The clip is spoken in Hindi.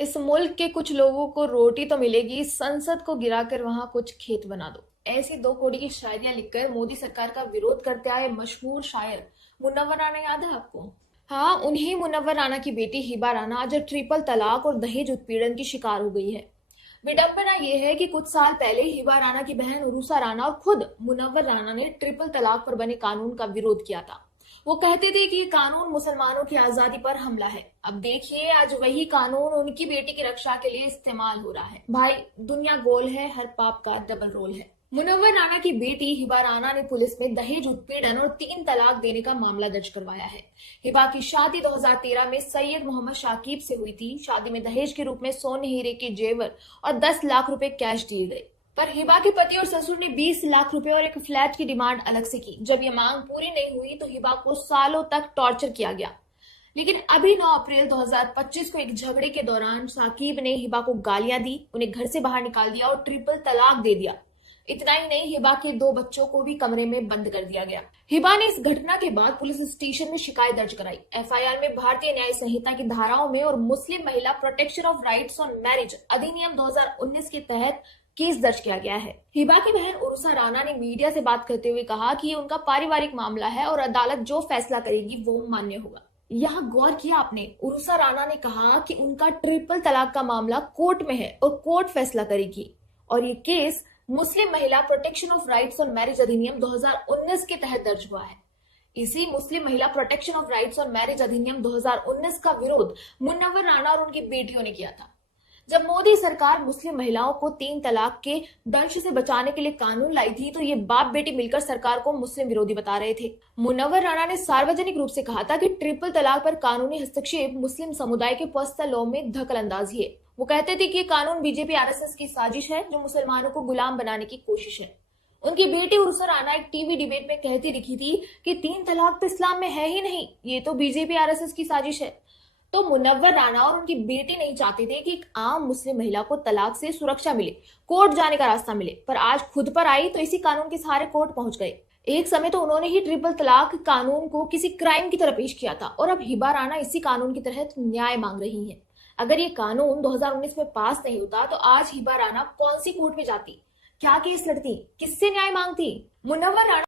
इस मुल्क के कुछ लोगों को रोटी तो मिलेगी, संसद को गिराकर वहां कुछ खेत बना दो। ऐसी दो कोड़ी की शायरियां लिखकर मोदी सरकार का विरोध करते आए मशहूर शायर मुनव्वर राणा याद है आपको? हाँ, उन्हीं मुनव्वर राणा की बेटी हिबा राणा आज ट्रिपल तलाक और दहेज उत्पीड़न की शिकार हो गई है। विडंबना यह है कि कुछ साल पहले हिबा राणा की बहन उरुसा राणा और खुद मुनव्वर राणा ने ट्रिपल तलाक पर बने कानून का विरोध किया था। वो कहते थे कि ये कानून मुसलमानों की आजादी पर हमला है। अब देखिए, आज वही कानून उनकी बेटी की रक्षा के लिए इस्तेमाल हो रहा है। भाई, दुनिया गोल है, हर पाप का डबल रोल है। मुनव्वर राणा की बेटी हिबा राणा ने पुलिस में दहेज उत्पीड़न और 3 तलाक देने का मामला दर्ज करवाया है। हिबा की शादी 2013 में सैयद मोहम्मद शाकिब से हुई थी। शादी में दहेज के रूप में सोने हीरे के जेवर और 10 लाख रुपए कैश दिए गए। पर हिबा के पति और ससुर ने 20 लाख रुपए और एक फ्लैट की डिमांड अलग से की। जब ये मांग पूरी नहीं हुई तो हिबा को सालों तक टॉर्चर किया गया। लेकिन अभी 9 अप्रैल 2025 को एक झगड़े के दौरान साकिब ने हिबा को गालियां दी, उन्हें घर से बाहर निकाल दिया और ट्रिपल तलाक दे दिया। इतना ही नहीं, हिबा के 2 बच्चों को भी कमरे में बंद कर दिया गया। हिबा ने इस घटना के बाद पुलिस स्टेशन में शिकायत दर्ज कराई। एफआईआर में भारतीय न्याय संहिता की धाराओं में और मुस्लिम महिला protection of rights on marriage अधिनियम 2019 के तहत केस दर्ज किया गया है। हिबा की बहन उरुसा राणा ने मीडिया से बात करते हुए कहा कि ये उनका पारिवारिक मामला है और अदालत जो फैसला करेगी वो मान्य होगा। यहाँ गौर किया आपने, उरुसा राणा ने कहा कि उनका ट्रिपल तलाक का मामला कोर्ट में है और कोर्ट फैसला करेगी। और ये केस मुस्लिम महिला protection of rights on marriage अधिनियम 2019 के तहत दर्ज हुआ है। इसी मुस्लिम महिला protection of rights on marriage अधिनियम 2019 का विरोध मुनव्वर राणा और उनकी बेटियों ने किया था। जब मोदी सरकार मुस्लिम महिलाओं को 3 तलाक के दंश से बचाने के लिए कानून लाई थी तो ये बाप बेटी मिलकर सरकार को मुस्लिम विरोधी बता रहे थे। मुनव्वर राणा ने सार्वजनिक रूप से कहा था कि ट्रिपल तलाक पर कानूनी हस्तक्षेप मुस्लिम समुदाय के पर्सनल लॉ में दखल अंदाजी है। वो कहते थे कि ये कानून बीजेपी आरएसएस की साजिश है जो मुसलमानों को गुलाम बनाने की कोशिश है। उनकी बेटी उरुसा राणा एक टीवी डिबेट में कहती दिखी थी कि 3 तलाक तो इस्लाम में है ही नहीं, ये तो बीजेपी आरएसएस की साजिश है। तो मुनव्वर राणा और उनकी बेटी नहीं चाहते थे कि एक आम मुस्लिम महिला को तलाक से सुरक्षा मिले, कोर्ट जाने का रास्ता मिले, पर आज खुद पर आई तो इसी कानून के सहारे कोर्ट पहुंच गए। एक समय तो उन्होंने ही ट्रिपल तलाक कानून को किसी क्राइम की तरह पेश किया था और अब हिबा राणा इसी कानून के तहत न्याय मांग रही हैं। अगर ये कानून 2019 में पास नहीं होता तो आज हिबा राणा कौन सी कोर्ट में जाती, क्या केस लड़ती, किससे न्याय मांगती? मुनव्वर राणा